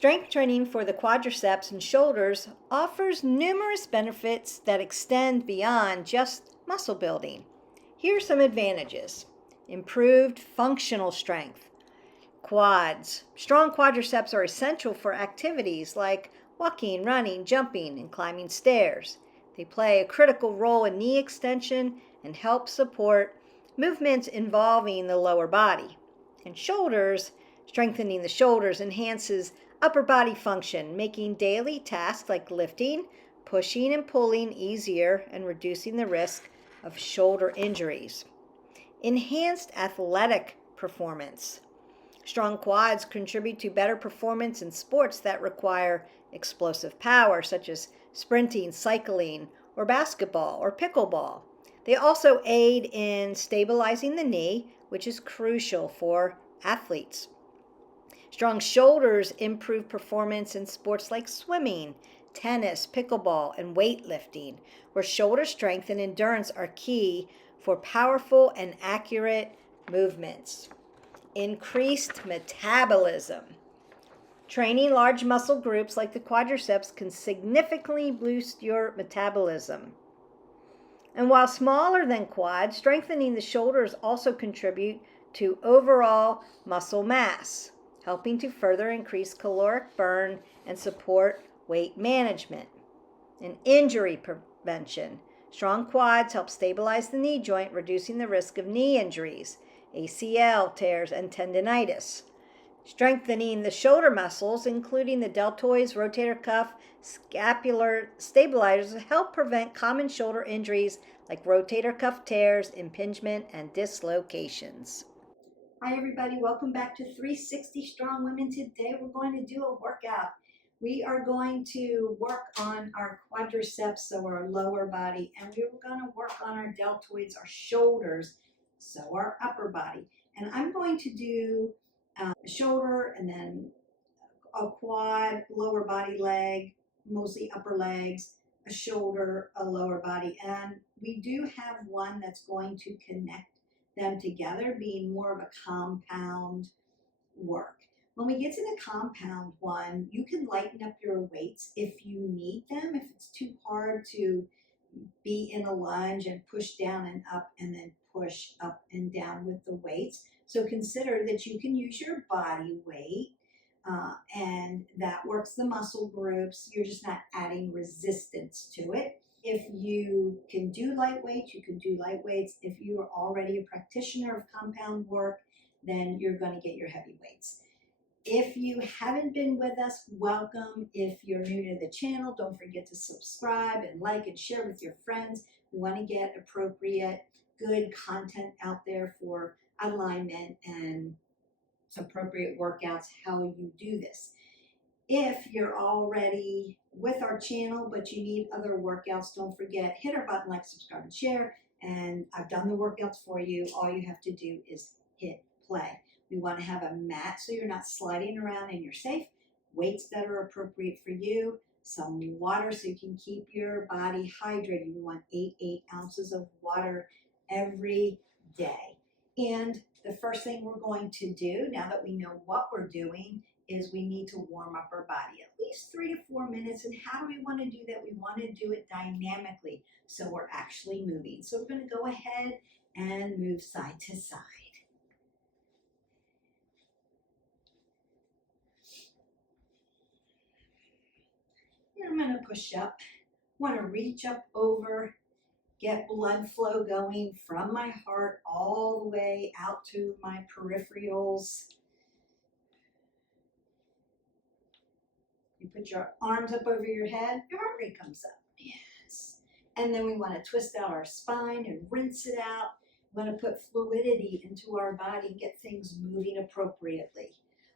Strength training for the quadriceps and shoulders offers numerous benefits that extend beyond just muscle building. Here are some advantages. Improved functional strength. Quads. Strong quadriceps are essential for activities like walking, running, jumping, and climbing stairs. They play a critical role in knee extension and help support movements involving the lower body. And shoulders. Strengthening the shoulders enhances upper body function, making daily tasks like lifting, pushing, and pulling easier and reducing the risk of shoulder injuries. Enhanced athletic performance. Strong quads contribute to better performance in sports that require explosive power, such as sprinting, cycling, or basketball or pickleball. They also aid in stabilizing the knee, which is crucial for athletes. Strong shoulders improve performance in sports like swimming, tennis, pickleball, and weightlifting, where shoulder strength and endurance are key for powerful and accurate movements. Increased metabolism. Training large muscle groups like the quadriceps can significantly boost your metabolism. And while smaller than quads, strengthening the shoulders also contribute to overall muscle mass, helping to further increase caloric burn and support weight management. And injury prevention. Strong quads help stabilize the knee joint, reducing the risk of knee injuries, ACL tears, and tendinitis. Strengthening the shoulder muscles, including the deltoids, rotator cuff, scapular stabilizers, help prevent common shoulder injuries like rotator cuff tears, impingement, and dislocations. Hi everybody, welcome back to 360 Strong Women. Today we're going to do a workout. We are going to work on our quadriceps, so our lower body, and we're going to work on our deltoids, our shoulders, so our upper body. And I'm going to do a shoulder and then a quad, lower body leg, mostly upper legs, a shoulder, a lower body. And we do have one that's going to connect them together, being more of a compound work. When we get to the compound one, you can lighten up your weights if you need them. If it's too hard to be in a lunge and push down and up and then push up and down with the weights. So consider that you can use your body weight and that works the muscle groups. You're just not adding resistance to it. If you can do light weights, you can do light weights. If you are already a practitioner of compound work, then you're going to get your heavy weights. If you haven't been with us, welcome. If you're new to the channel, don't forget to subscribe and like and share with your friends. We want to get appropriate, good content out there for alignment and appropriate workouts, how you do this. If you're already with our channel, but you need other workouts, don't forget, hit our button, like, subscribe, and share. And I've done the workouts for you. All you have to do is hit play. We want to have a mat so you're not sliding around and you're safe. Weights that are appropriate for you. Some water so you can keep your body hydrated. We want 8 ounces of water every day. And the first thing we're going to do, now that we know what we're doing, is we need to warm up our body at least 3 to 4 minutes. And how do we want to do that? We want to do it dynamically, so we're actually moving. So we're going to go ahead and move side to side. And I'm going to push up. Want to reach up over, get blood flow going from my heart all the way out to my peripherals. You put your arms up over your head, your heart rate comes up. Yes. And then we want to twist out our spine and rinse it out. We want to put fluidity into our body and get things moving appropriately.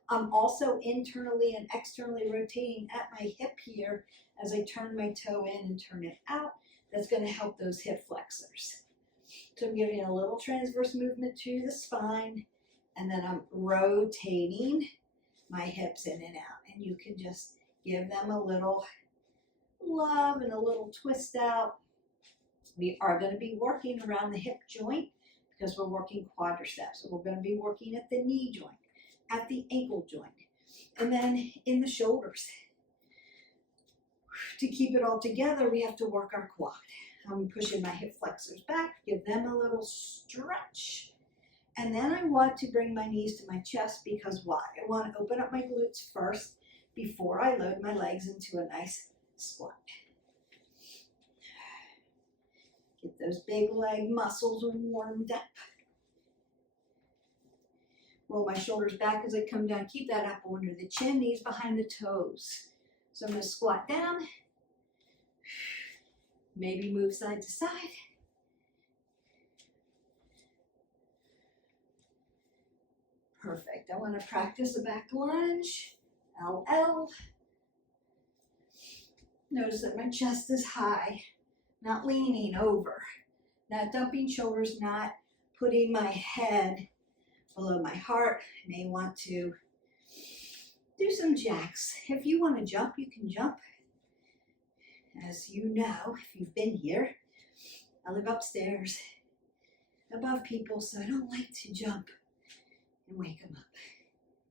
I'm also internally and externally rotating at my hip here as I turn my toe in and turn it out. That's going to help those hip flexors. So I'm giving a little transverse movement to the spine, and then I'm rotating my hips in and out. And you can just give them a little love and a little twist out. We are going to be working around the hip joint because we're working quadriceps. So we're going to be working at the knee joint, at the ankle joint. And then in the shoulders. To keep it all together, we have to work our quad. I'm pushing my hip flexors back, give them a little stretch. And then I want to bring my knees to my chest because why? I want to open up my glutes first before I load my legs into a nice squat. Get those big leg muscles warmed up. Roll my shoulders back as I come down. Keep that apple under the chin, knees behind the toes. So I'm going to squat down. Maybe move side to side. Perfect. I want to practice a back lunge, LL. Notice that my chest is high, not leaning over, not dumping shoulders, not putting my head below my heart. I may want to do some jacks. If you want to jump, you can jump. As you know, if you've been here, I live upstairs above people, so I don't like to jump and wake them up.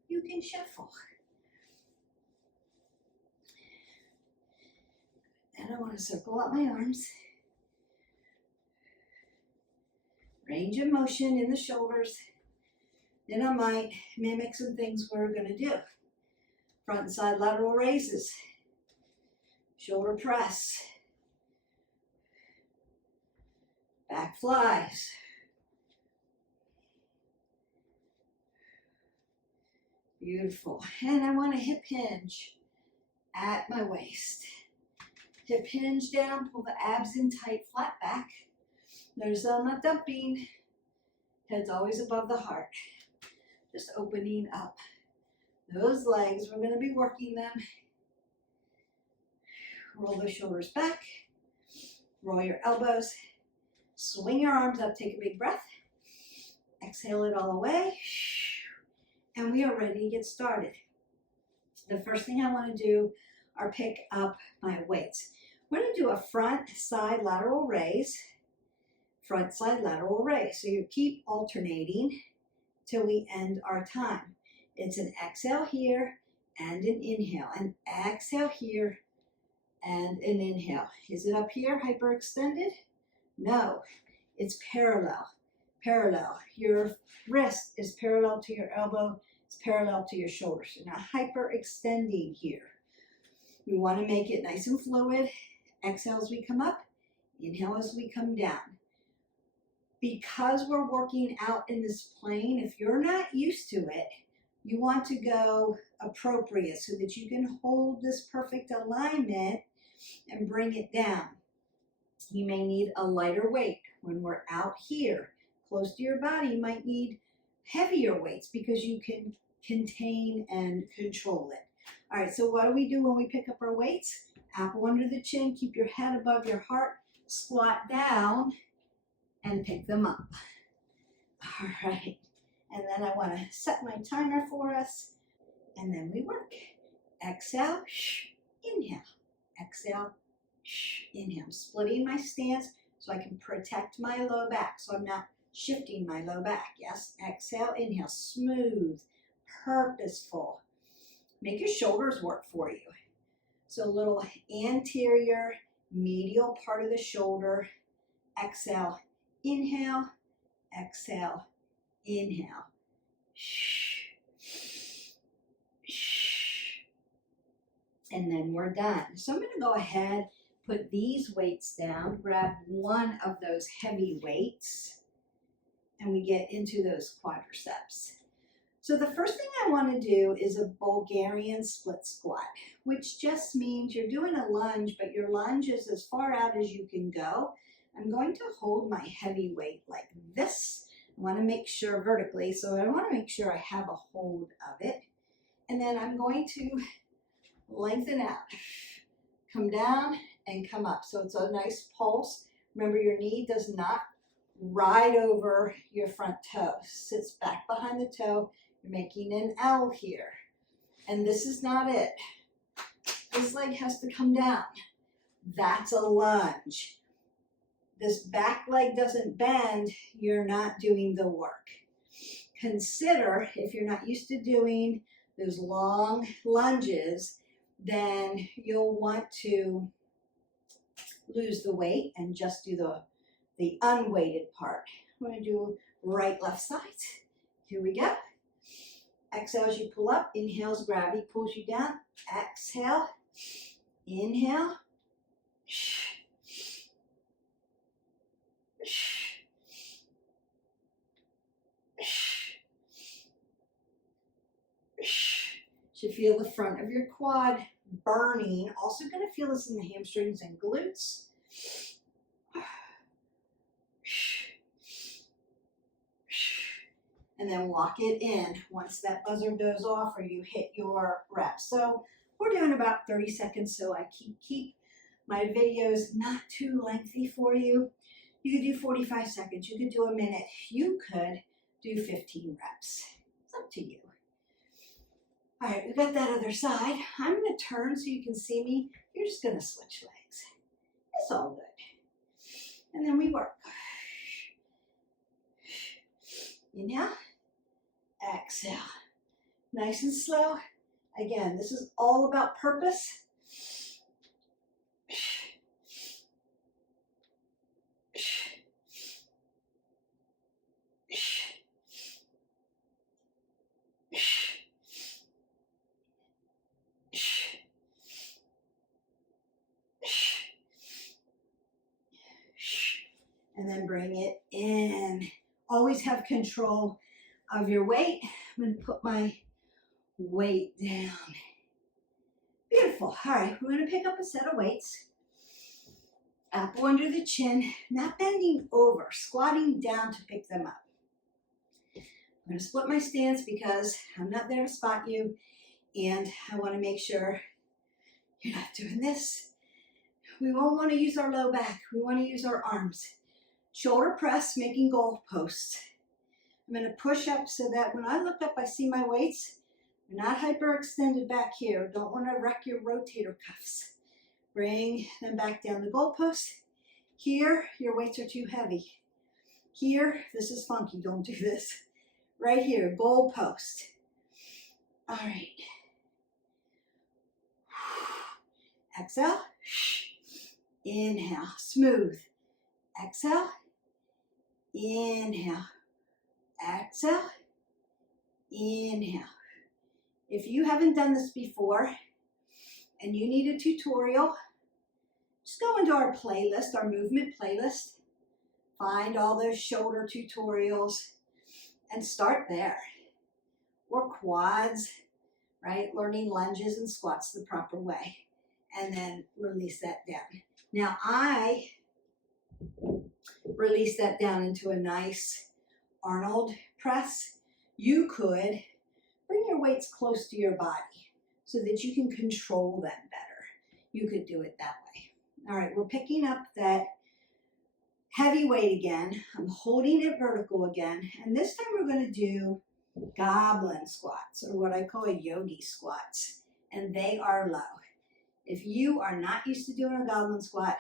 You can shuffle. Then I want to circle out my arms. Range of motion in the shoulders. Then I might mimic some things we're going to do. Front and side lateral raises. Shoulder press. Back flies. Beautiful. And I want a hip hinge at my waist. Hip hinge down, pull the abs in tight, flat back. Notice that I'm not dumping. Head's always above the heart. Just opening up those legs. We're going to be working them. Roll the shoulders back. Roll your elbows. Swing your arms up. Take a big breath. Exhale it all away. And we are ready to get started. The first thing I want to do are pick up my weights. We're going to do a front side lateral raise. Front side lateral raise. So you keep alternating till we end our time. It's an exhale here and an inhale. An exhale here and an inhale. Is it up here hyperextended? No, it's parallel. Parallel. Your wrist is parallel to your elbow. It's parallel to your shoulder. So not hyperextending here. We want to make it nice and fluid. Exhale as we come up. Inhale as we come down. Because we're working out in this plane, if you're not used to it, you want to go appropriate so that you can hold this perfect alignment and bring it down. You may need a lighter weight. When we're out here, close to your body, you might need heavier weights because you can contain and control it. All right, so what do we do when we pick up our weights? Apple under the chin, keep your head above your heart, squat down, and pick them up. All right, and then I want to set my timer for us, and then we work. Exhale, inhale. Exhale, inhale. I'm splitting my stance so I can protect my low back, so I'm not shifting my low back. Yes, exhale, inhale. Smooth, purposeful. Make your shoulders work for you. So a little anterior, medial part of the shoulder. Exhale, inhale, exhale, inhale. And then we're done. So I'm going to go ahead, put these weights down, grab one of those heavy weights, and we get into those quadriceps. So the first thing I want to do is a Bulgarian split squat, which just means you're doing a lunge, but your lunge is as far out as you can go. I'm going to hold my heavy weight like this. I want to make sure vertically, so I want to make sure I have a hold of it. And then I'm going to lengthen out, come down and come up. So it's a nice pulse. Remember, your knee does not ride over your front toe. Sits back behind the toe. You're making an L here. And this is not it. This leg has to come down. That's a lunge. This back leg doesn't bend, you're not doing the work. Consider, if you're not used to doing those long lunges, then you'll want to lose the weight and just do the unweighted part. We're going to do right, left sides. Here we go. Exhale as you pull up. Inhale as gravity pulls you down. Exhale. Inhale. Should feel the front of your quad burning. Also going to feel this in the hamstrings and glutes. And then lock it in once that buzzer goes off or you hit your reps. So we're doing about 30 seconds, so I keep my videos not too lengthy for you. You could do 45 seconds, you could do a minute, you could do 15 reps. It's up to you. All right, we got that other side. I'm gonna turn so you can see me. You're just gonna switch legs. It's all good. And then we work. Inhale, exhale. Nice and slow. Again, this is all about purpose. And then bring it in. Always have control of your weight. I'm going to put my weight down. Beautiful. All right, we're going to pick up a set of weights. Apple under the chin, not bending over, squatting down to pick them up. I'm going to split my stance because I'm not there to spot you, and I want to make sure you're not doing this. We won't want to use our low back. We want to use our arms. Shoulder press, making goal posts. I'm going to push up so that when I look up, I see my weights. They're not hyperextended back here. Don't want to wreck your rotator cuffs. Bring them back down the goalpost. Here, your weights are too heavy. Here, this is funky. Don't do this. Right here, goalpost. All right. Exhale. Inhale. Smooth. Exhale. Inhale. Exhale. Inhale. If you haven't done this before and you need a tutorial, just go into our playlist, our movement playlist. Find all those shoulder tutorials and start there. Or quads, right? Learning lunges and squats the proper way. And then release that down. Now I release that down into a nice Arnold press. You could bring your weights close to your body so that you can control them better. You could do it that way. All right, we're picking up that heavy weight again. I'm holding it vertical again. And this time we're going to do goblin squats, or what I call yogi squats. And they are low. If you are not used to doing a goblin squat,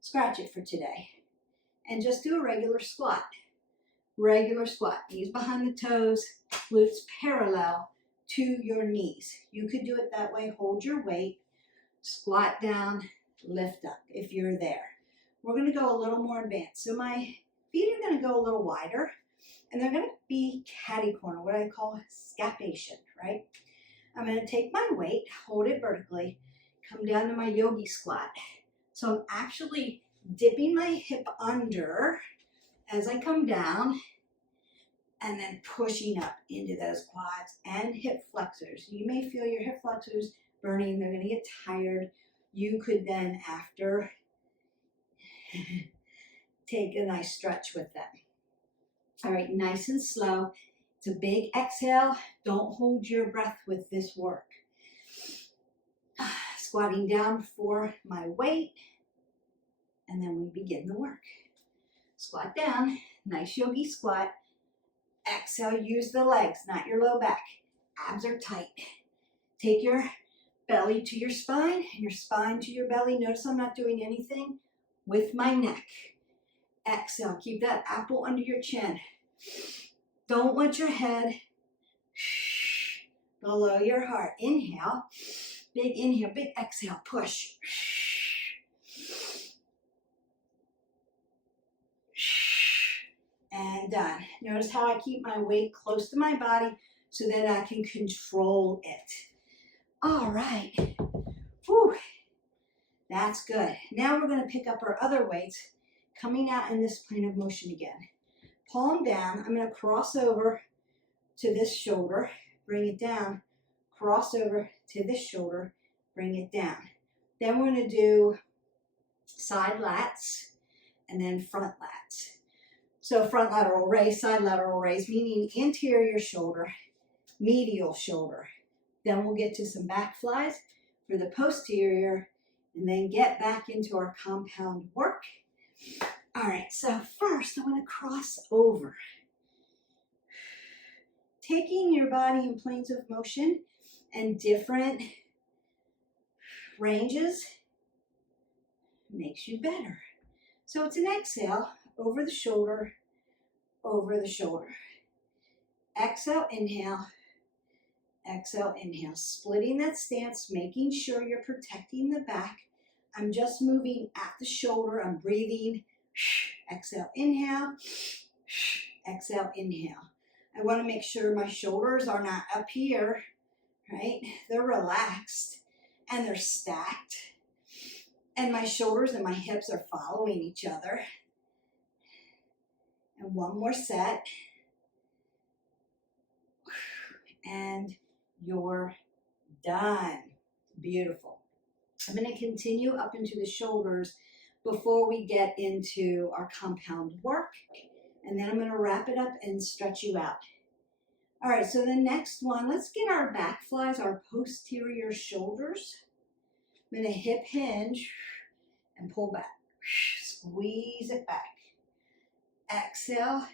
scratch it for today. And just do a regular squat. Regular squat. Knees behind the toes, glutes parallel to your knees. You could do it that way. Hold your weight, squat down, lift up if you're there. We're going to go a little more advanced. So my feet are going to go a little wider, and they're going to be catty corner, what I call scapation, right? I'm going to take my weight, hold it vertically, come down to my yogi squat. So I'm actually dipping my hip under as I come down, and then pushing up into those quads and hip flexors. You may feel your hip flexors burning. They're going to get tired. You could then, after, take a nice stretch with them. All right, nice and slow. It's a big exhale. Don't hold your breath with this work. Squatting down for my weight, and then we begin the work. Squat down, nice yogi squat. Exhale, use the legs, not your low back. Abs are tight. Take your belly to your spine and your spine to your belly. Notice I'm not doing anything with my neck. Exhale, keep that apple under your chin. Don't let your head below your heart. Inhale, big inhale, big exhale, push. And done. Notice how I keep my weight close to my body so that I can control it. All right. Whew. That's good. Now we're going to pick up our other weights, coming out in this plane of motion again. Palm down. I'm going to cross over to this shoulder, bring it down, cross over to this shoulder, bring it down. Then we're going to do side lats and then front lats. So front lateral raise, side lateral raise, meaning anterior shoulder, medial shoulder. Then we'll get to some back flies for the posterior and then get back into our compound work. All right, so first I'm going to cross over. Taking your body in planes of motion and different ranges makes you better. So it's an exhale, over the shoulder, over the shoulder. Exhale, inhale, exhale, inhale. Splitting that stance, making sure you're protecting the back. I'm just moving at the shoulder. I'm breathing. Exhale, inhale, exhale, inhale. I want to make sure my shoulders are not up here, right? They're relaxed and they're stacked. And my shoulders and my hips are following each other. And one more set. And you're done. Beautiful. I'm going to continue up into the shoulders before we get into our compound work. And then I'm going to wrap it up and stretch you out. All right, so the next one, let's get our back flies, our posterior shoulders. I'm going to hip hinge and pull back. Squeeze it back. Exhale,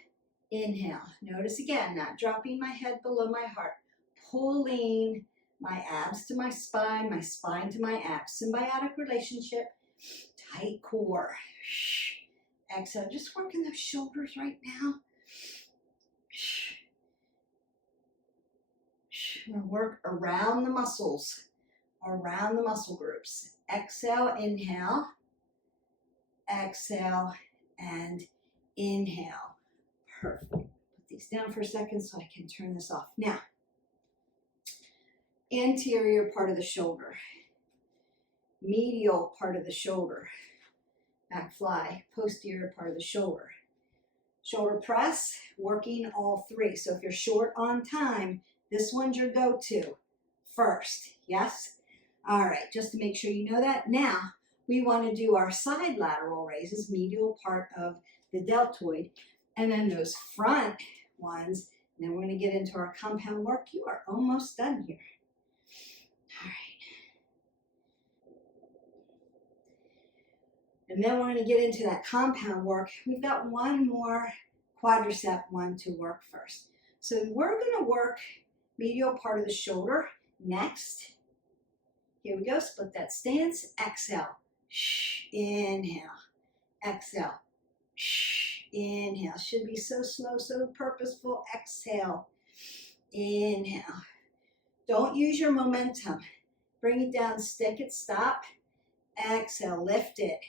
inhale. Notice again, not dropping my head below my heart. Pulling my abs to my spine to my abs. Symbiotic relationship, tight core. Exhale, just working those shoulders right now. I'm going to work around the muscles, around the muscle groups. Exhale, inhale, exhale, and inhale. Perfect. Put these down for a second so I can turn this off. Now, anterior part of the shoulder, medial part of the shoulder, back fly, posterior part of the shoulder. Shoulder press, working all three. So if you're short on time, this one's your go-to first, yes? All right, just to make sure you know that. Now, we want to do our side lateral raises, medial part of the deltoid, and then those front ones, and then we're going to get into our compound work. You are almost done here. All right. And then we're going to get into that compound work. We've got one more quadricep one to work first. So we're going to work medial part of the shoulder next. Here we go. Split that stance. Exhale. Inhale. Exhale. Inhale. Should be so slow, so purposeful. Exhale. Inhale. Don't use your momentum. Bring it down. Stick it. Stop. Exhale. Lift it.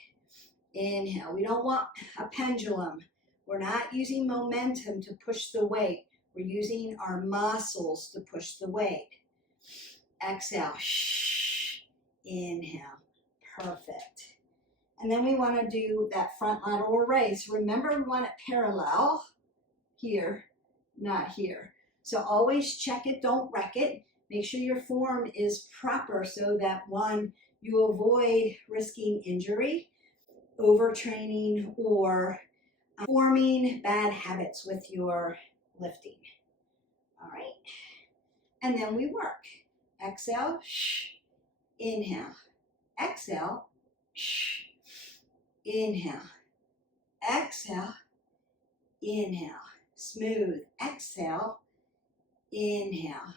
Inhale. We don't want a pendulum. We're not using momentum to push the weight. We're using our muscles to push the weight. Exhale. Inhale. Perfect. And then we want to do that front lateral raise. Remember, we want it parallel here, not here. So always check it, don't wreck it. Make sure your form is proper so that, one, you avoid risking injury, overtraining, or forming bad habits with your lifting. All right. And then we work. Exhale, inhale. Exhale, inhale. Exhale, inhale. Smooth. Exhale, inhale.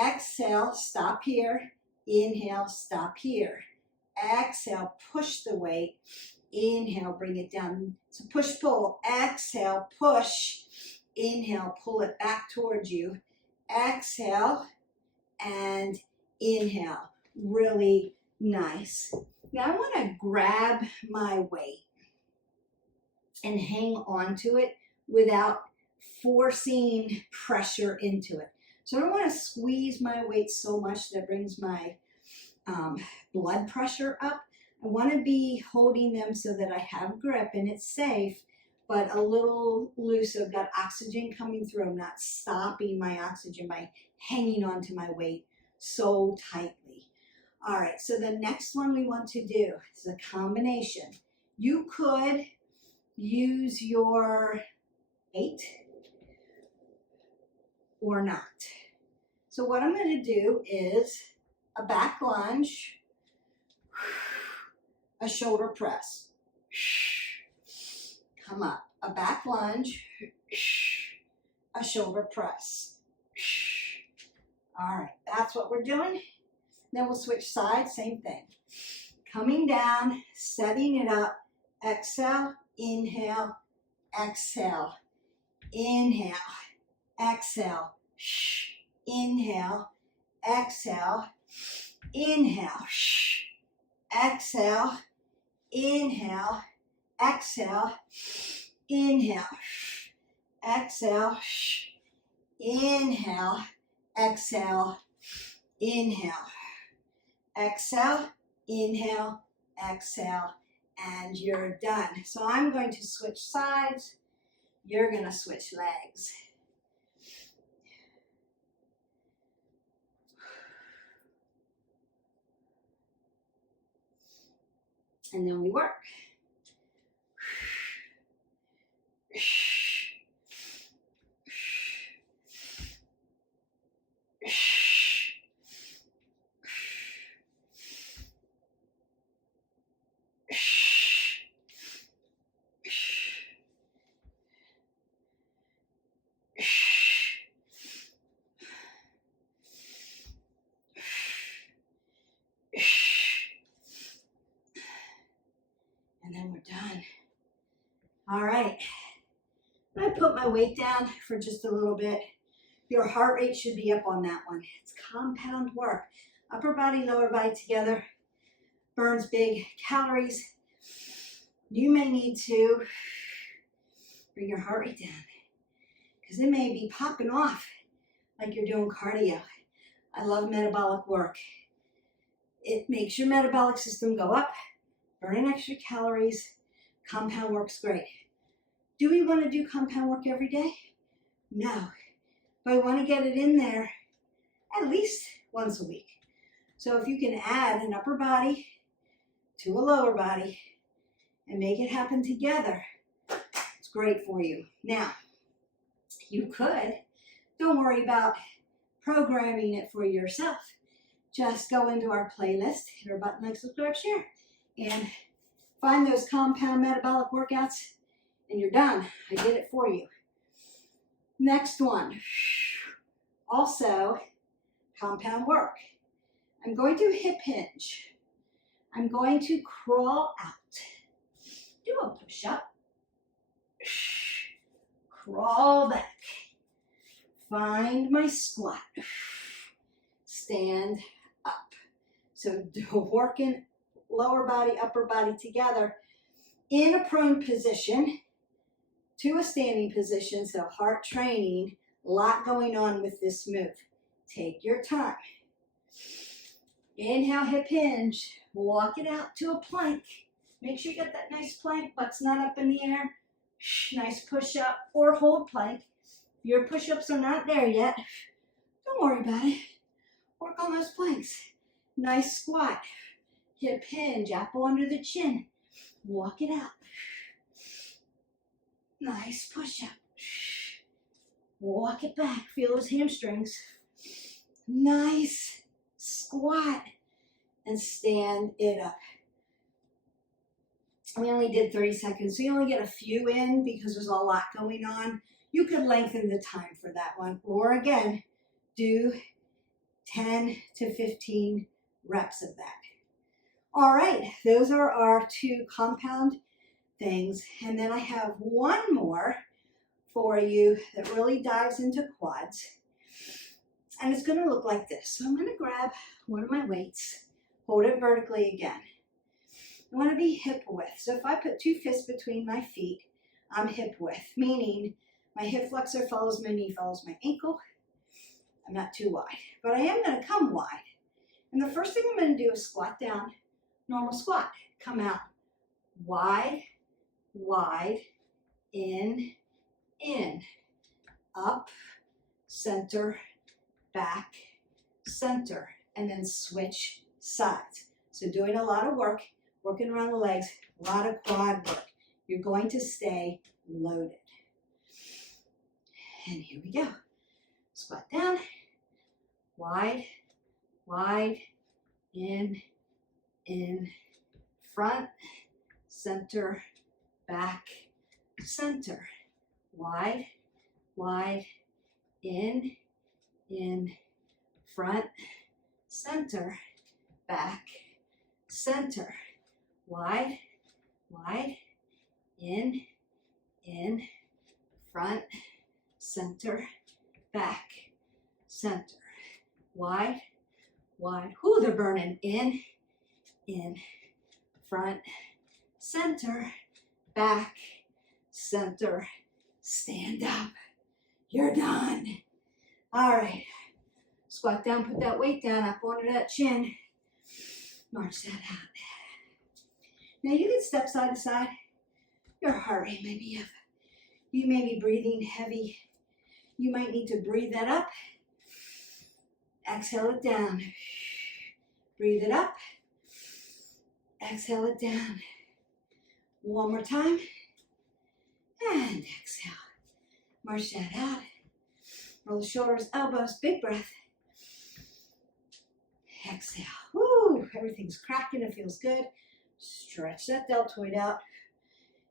Exhale, stop here. Inhale, stop here. Exhale, push the weight. Inhale, bring it down. So push, pull. Exhale, push. Inhale, pull it back towards you. Exhale, and inhale. Really nice. Now I want to grab my weight and hang on to it without forcing pressure into it. So I don't want to squeeze my weight so much that brings my blood pressure up. I want to be holding them so that I have grip and it's safe, but a little loose. So I've got oxygen coming through. I'm not stopping my oxygen by hanging on to my weight so tightly. All right, so the next one we want to do is a combination. You could use your weight or not. So what I'm going to do is a back lunge, a shoulder press. Come up, a back lunge, a shoulder press. All right, that's what we're doing. Then we'll switch sides, same thing. Coming down, setting it up, exhale, inhale, exhale, inhale, exhale, inhale, exhale, inhale, exhale, inhale, exhale, inhale, exhale, inhale, exhale, inhale, exhale, inhale, exhale, and you're done. So I'm going to switch sides. You're going to switch legs. And then we work. And then we're done. All right. I put my weight down for just a little bit. Your heart rate should be up on that one. It's compound work. Upper body, lower body together. Burns big calories. You may need to bring your heart rate down because it may be popping off like you're doing cardio. I love metabolic work. It makes your metabolic system go up, burning extra calories. Compound work's great. Do we want to do compound work every day? No. But I want to get it in there at least once a week. So if you can add an upper body to a lower body and make it happen together, it's great for you. Now, you could, don't worry about programming it for yourself. Just go into our playlist, hit our button, like, subscribe, share, and find those compound metabolic workouts, and you're done. I did it for you. Next one, also compound work. I'm going to hip hinge. I'm going to crawl out. Do a push-up. Crawl back. Find my squat. Stand up. So working lower body, upper body together in a prone position to a standing position. So heart training, a lot going on with this move. Take your time. Inhale, hip hinge. Walk it out to a plank. Make sure you get that nice plank, butt's not up in the air. Nice push up or hold plank. If your push-ups are not there yet, don't worry about it. Work on those planks. Nice squat. Hip hinge, apple under the chin. Walk it out. Nice push-up. Walk it back. Feel those hamstrings. Nice squat. And stand it up. We only did 30 seconds, so you only get a few in because there's a lot going on. You could lengthen the time for that one. Or again, do 10 to 15 reps of that. All right, those are our two compound things. And then I have one more for you that really dives into quads. And it's going to look like this. So I'm going to grab one of my weights, hold it vertically again. I want to be hip width. So if I put 2 fists between my feet, I'm hip width, meaning my hip flexor follows my knee, follows my ankle. I'm not too wide, but I am going to come wide. And the first thing I'm going to do is squat down, normal squat. Come out wide, wide, in, up, center, back, center, and then switch sides. So doing a lot of work, working around the legs, a lot of quad work. You're going to stay loaded. And here we go. Squat down, wide, wide, in, front, center, back, center, wide, wide, in, front, center, back, center, wide, wide, in, front, center, back, center, wide, wide. Ooh, they're burning. In, front, center, back, center. Stand up. You're done. All right. Squat down, put that weight down up onto that chin. March that out. Now you can step side to side. Your heart rate may be up. You may be breathing heavy. You might need to breathe that up. Exhale it down. Breathe it up. Exhale it down. One more time. And exhale. March that out. Roll the shoulders, elbows, big breath. Exhale. Woo! Everything's cracking. It feels good. Stretch that deltoid out.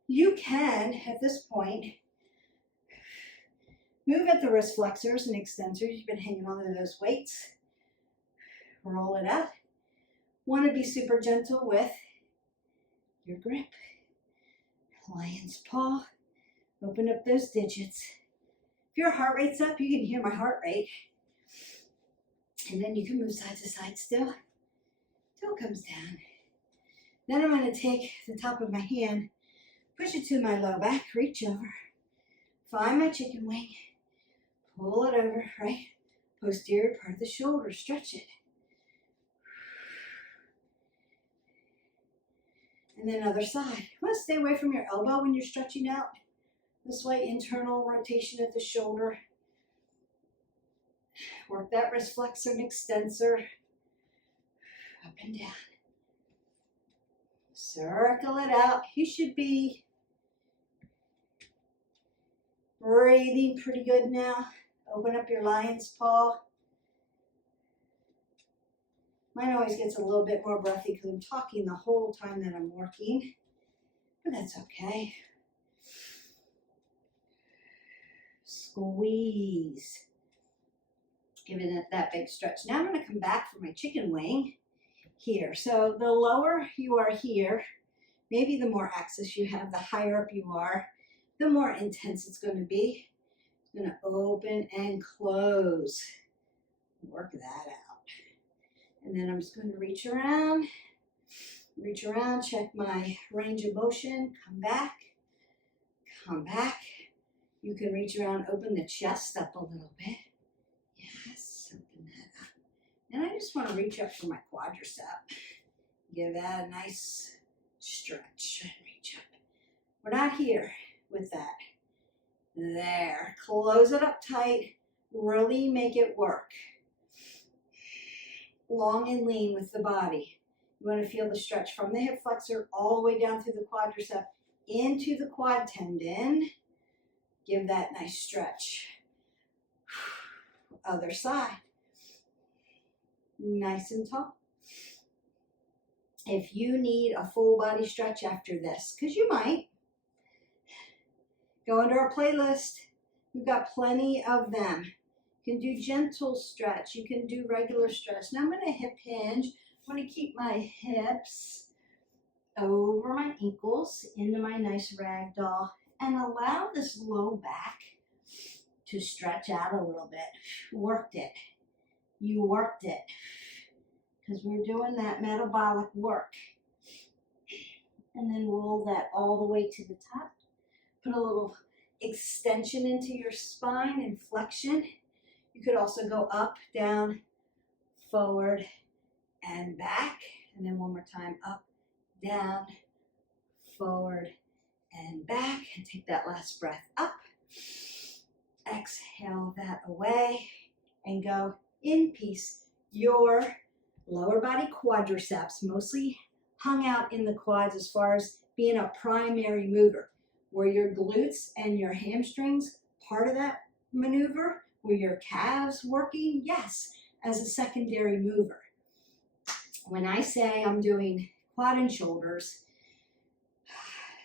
You can, at this point, move at the wrist flexors and extensors. You've been hanging on to those weights. Roll it out. Want to be super gentle with your grip. Lion's paw. Open up those digits. If your heart rate's up, you can hear my heart rate. And then you can move side to side still. Till it comes down. Then I'm going to take the top of my hand, push it to my low back, reach over, find my chicken wing, pull it over, right? Posterior part of the shoulder, stretch it. And then other side. You want to stay away from your elbow when you're stretching out. This way, internal rotation at the shoulder. Work that wrist flexor and extensor. Up and down. Circle it out. You should be breathing pretty good now. Open up your lion's paw. Mine always gets a little bit more breathy because I'm talking the whole time that I'm working, but that's okay. Squeeze. Giving it that big stretch. Now I'm going to come back for my chicken wing here. So the lower you are here, maybe the more access you have, the higher up you are, the more intense it's going to be. It's going to open and close. Work that out. And then I'm just going to reach around, check my range of motion, come back. You can reach around, open the chest up a little bit. Yes, open that up. And I just want to reach up for my quadricep. Give that a nice stretch and reach up. We're not here with that. There, close it up tight, really make it work. Long and lean with the body. You want to feel the stretch from the hip flexor all the way down through the quadricep into the quad tendon. Give that nice stretch. Other side. Nice and tall. If you need a full body stretch after this, because you might, go into our playlist. We've got plenty of them. You can do gentle stretch. You can do regular stretch. Now I'm going to hip hinge. I want to keep my hips over my ankles into my nice rag doll and allow this low back to stretch out a little bit. Worked it. you worked it, because we're doing that metabolic work. And then roll that all the way to the top. Put a little extension into your spine and flexion. You could also go up, down, forward, and back. And then one more time, up, down, forward, and back. And take that last breath up. Exhale that away and go in peace. Your lower body quadriceps, mostly hung out in the quads as far as being a primary mover. Were your glutes and your hamstrings part of that maneuver? Were your calves working? Yes, as a secondary mover. When I say I'm doing quad and shoulders,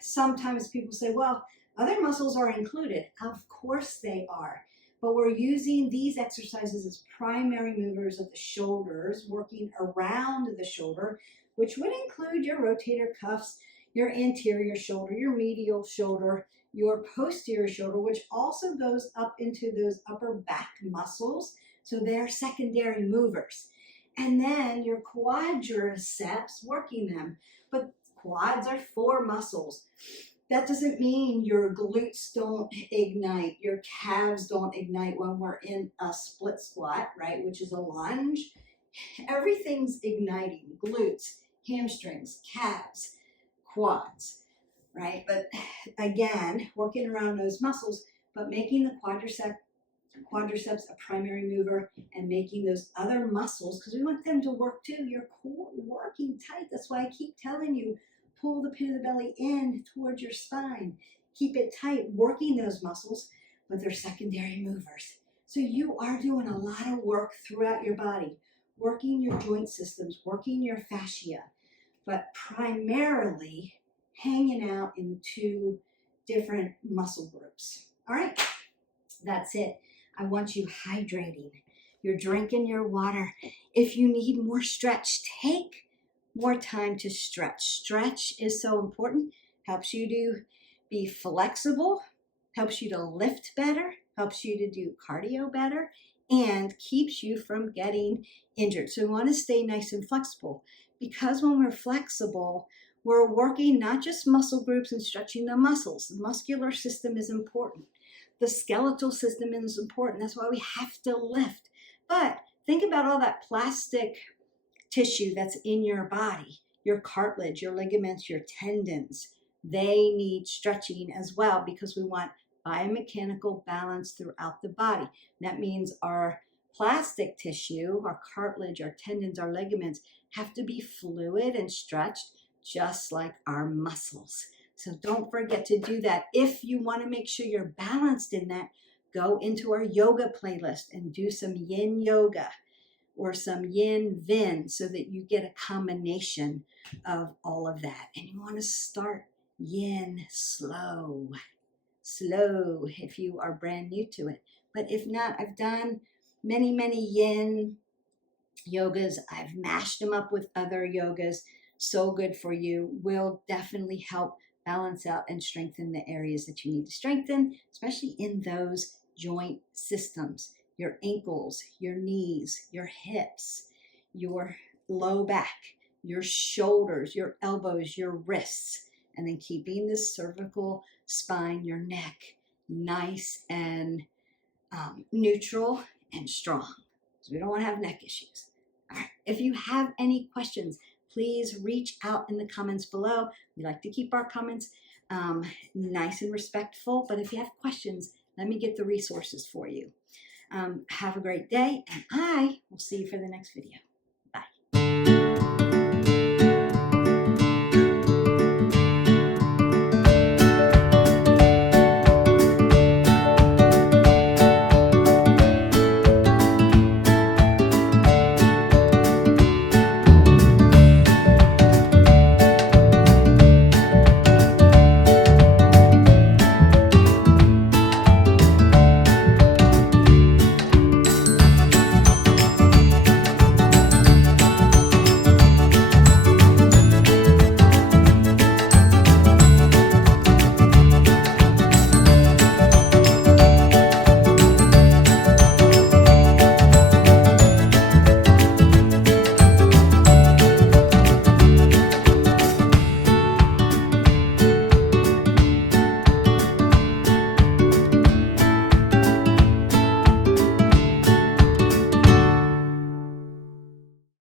sometimes people say, well, other muscles are included. Of course they are. But we're using these exercises as primary movers of the shoulders, working around the shoulder, which would include your rotator cuffs, your anterior shoulder, your medial shoulder, your posterior shoulder, which also goes up into those upper back muscles. So they're secondary movers. And then your quadriceps, working them. But quads are 4 muscles. That doesn't mean your glutes don't ignite, your calves don't ignite when we're in a split squat, right, which is a lunge. Everything's igniting, glutes, hamstrings, calves, quads, right? But again, working around those muscles, but making the quadriceps a primary mover and making those other muscles, because we want them to work too. Your core working tight. That's why I keep telling you, pull the pit of the belly in towards your spine. Keep it tight, working those muscles, but they're secondary movers. So you are doing a lot of work throughout your body, working your joint systems, working your fascia, but primarily hanging out in 2 different muscle groups. All right, that's it. I want you hydrating. You're drinking your water. If you need more stretch, take more time to stretch. Stretch is so important. Helps you to be flexible, helps you to lift better, helps you to do cardio better, and keeps you from getting injured. So we want to stay nice and flexible, because when we're flexible, we're working not just muscle groups and stretching the muscles. The muscular system is important. The skeletal system is important. That's why we have to lift. But think about all that plastic tissue that's in your body, your cartilage, your ligaments, your tendons. They need stretching as well, because we want biomechanical balance throughout the body. That means our plastic tissue, our cartilage, our tendons, our ligaments have to be fluid and stretched just like our muscles. So don't forget to do that. If you want to make sure you're balanced in that, go into our yoga playlist and do some yin yoga or some yin vin, so that you get a combination of all of that. And you want to start yin slow if you are brand new to it. But if not, I've done many yin yogas. I've mashed them up with other yogas. So good for you. Will definitely help balance out and strengthen the areas that you need to strengthen, especially in those joint systems. Your ankles, your knees, your hips, your low back, your shoulders, your elbows, your wrists, and then keeping the cervical spine, your neck, nice and neutral and strong. So we don't want to have neck issues. All right. If you have any questions, please reach out in the comments below. We like to keep our comments nice and respectful, but if you have questions, let me get the resources for you. Have a great day, and I will see you for the next video.